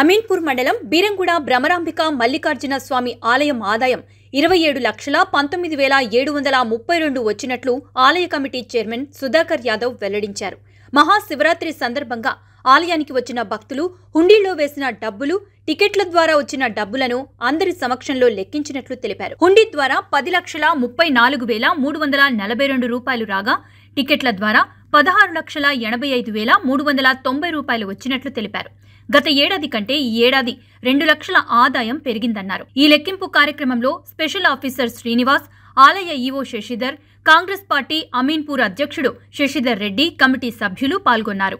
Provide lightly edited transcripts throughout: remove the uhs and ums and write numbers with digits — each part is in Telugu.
అమీన్పూర్ మండలం బీరంగూడ భ్రమరాంబిక మల్లికార్జున స్వామి ఆలయం ఆదాయం 27,19,732 వచ్చినట్లు ఆలయ కమిటీ చైర్మన్ సుధాకర్ యాదవ్ వెల్లడించారు. మహాశివరాత్రి సందర్భంగా ఆలయానికి వచ్చిన భక్తులు హుండీలో వేసిన డబ్బులు, టికెట్ల ద్వారా వచ్చిన డబ్బులను అందరి సమక్షంలో లెక్కించినట్లు తెలిపారు. హుండీ ద్వారా 10,34,342 రూపాయలు రాగా టికెట్ల ద్వారా 16,85,390 రూపాయలు వచ్చినట్లు తెలిపారు. గత ఏడాది కంటే ఈ ఏడాది 2 లక్షల ఆదాయం పెరిగిందన్నారు. ఈ లెక్కింపు కార్యక్రమంలో స్పెషల్ ఆఫీసర్ శ్రీనివాస్, ఆలయ ఈవో శశిధర్, కాంగ్రెస్ పార్టీ అమీన్పూర్ అధ్యక్షుడు శశిధర్ రెడ్డి, కమిటీ సభ్యులు పాల్గొన్నారు.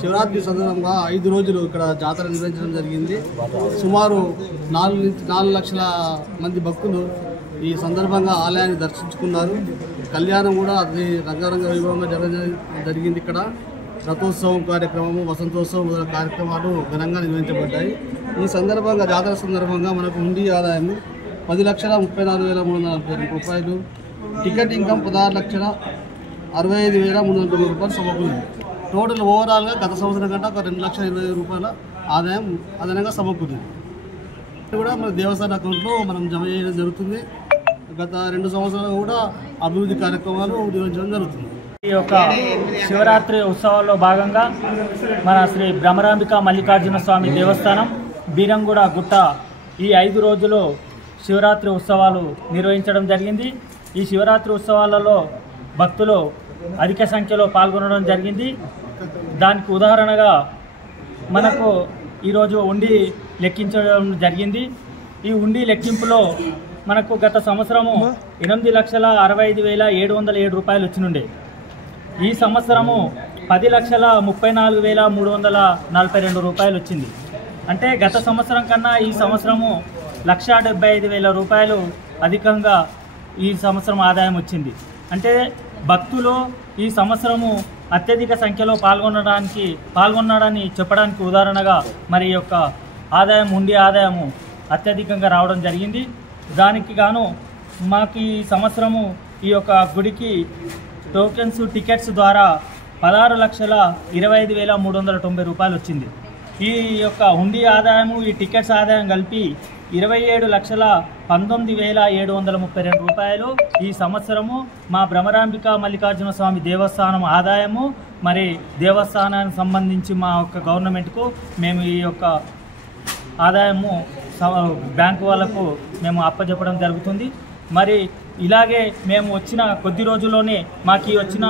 శివరాత్రి సందర్భంగా 5 రోజులు ఇక్కడ జాతర నిర్వహించడం జరిగింది. సుమారు 4 లక్షల మంది భక్తులు ఈ సందర్భంగా ఆలయాన్ని దర్శించుకున్నారు. కళ్యాణం కూడా అది రంగారంగ వైభవంగా జరిగింది. ఇక్కడ రథోత్సవం కార్యక్రమము, వసంతోత్సవం మొదలైన కార్యక్రమాలు ఘనంగా నిర్వహించబడ్డాయి. ఈ సందర్భంగా జాతర సందర్భంగా మనకు హుండీ ఆదాయం 10,34,340 రూపాయలు, టికెట్ ఇన్కమ్ 16,65,390 రూపాయలు సమకూరింది. టోటల్ ఓవరాల్గా గత సంవత్సరం కంటే ఒక 2,20,000 రూపాయల ఆదాయం అదనంగా సమకూరింది. కూడా మన దేవస్థాన అకౌంట్లో మనం జమ చేయడం జరుగుతుంది. గత 2 సంవత్సరాలు కూడా అభివృద్ధి కార్యక్రమాలు నిర్వహించడం జరుగుతుంది. ఈ యొక్క శివరాత్రి ఉత్సవాల్లో భాగంగా మన శ్రీ భ్రమరాంబిక మల్లికార్జున స్వామి దేవస్థానం బీరంగూడ గుట్ట ఈ 5 రోజులు శివరాత్రి ఉత్సవాలు నిర్వహించడం జరిగింది. ఈ శివరాత్రి ఉత్సవాలలో భక్తులు అధిక సంఖ్యలో పాల్గొనడం జరిగింది. దానికి ఉదాహరణగా మనకు ఈరోజు ఉండి లెక్కించడం జరిగింది. ఈ ఉండి లెక్కింపులో మనకు గత సంవత్సరము 8,65,707 రూపాయలు వచ్చినుండే. ఈ సంవత్సరము 10,34,342 రూపాయలు వచ్చింది. అంటే గత సంవత్సరం కన్నా ఈ సంవత్సరము 1,75,000 రూపాయలు అధికంగా ఈ సంవత్సరం ఆదాయం వచ్చింది. అంటే భక్తులు ఈ సంవత్సరము అత్యధిక సంఖ్యలో పాల్గొన్నాడని చెప్పడానికి ఉదాహరణగా మరి ఈ యొక్క ఆదాయం, ఉండి ఆదాయము అత్యధికంగా రావడం జరిగింది. దానికి గాను మాకు ఈ సంవత్సరము ఈ యొక్క గుడికి టోకెన్స్, టికెట్స్ ద్వారా 16,25,390 రూపాయలు వచ్చింది. ఈ యొక్క హుండీ ఆదాయము, ఈ టికెట్స్ ఆదాయం కలిపి 27,19,732 రూపాయలు ఈ సంవత్సరము మా భ్రమరాంబిక మల్లికార్జున స్వామి దేవస్థానం ఆదాయము. మరి దేవస్థానానికి సంబంధించి మా యొక్క గవర్నమెంట్కు మేము ఈ యొక్క ఆదాయము బ్యాంకు వాళ్ళకు మేము అప్పచెప్పడం జరుగుతుంది. మరి ఇలాగే మేము వచ్చిన కొద్ది రోజుల్లోనే మాకు వచ్చిన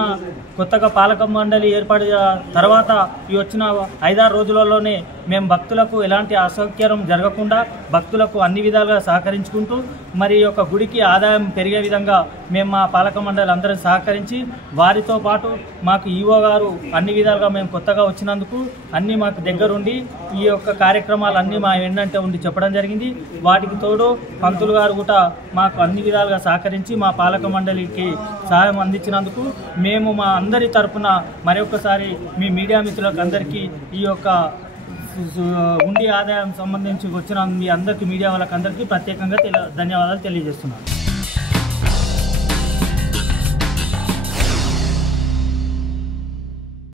కొత్తగా పాలక మండలి ఏర్పడిన తర్వాత ఈ వచ్చిన 5-6 రోజులలోనే మేము భక్తులకు ఎలాంటి అసౌకర్యం జరగకుండా భక్తులకు అన్ని విధాలుగా సహకరించుకుంటూ మరి ఈ యొక్క గుడికి ఆదాయం పెరిగే విధంగా మేము మా పాలక మండలి అందరం సహకరించి, వారితో పాటు మాకు ఈవో గారు అన్ని విధాలుగా మేము కొత్తగా వచ్చినందుకు అన్నీ మాకు దగ్గరుండి ఈ యొక్క కార్యక్రమాలు అన్నీ మా వెన్నంటే ఉండి చెప్పడం జరిగింది. వాటికి తోడు పంతులు గారు కూడా మాకు అన్ని విధాలుగా సహకరించి మా పాలక మండలికి సహాయం అందించినందుకు మేము మా అందరి తరపున మరొకసారి మీ మీడియా మిత్రులకు అందరికీ ఈ యొక్క ఉండి ఆదాయం సంబంధించి వచ్చిన మీ అందరికీ, మీడియా వాళ్ళకి అందరికీ ప్రత్యేకంగా ధన్యవాదాలు తెలియజేస్తున్నాను.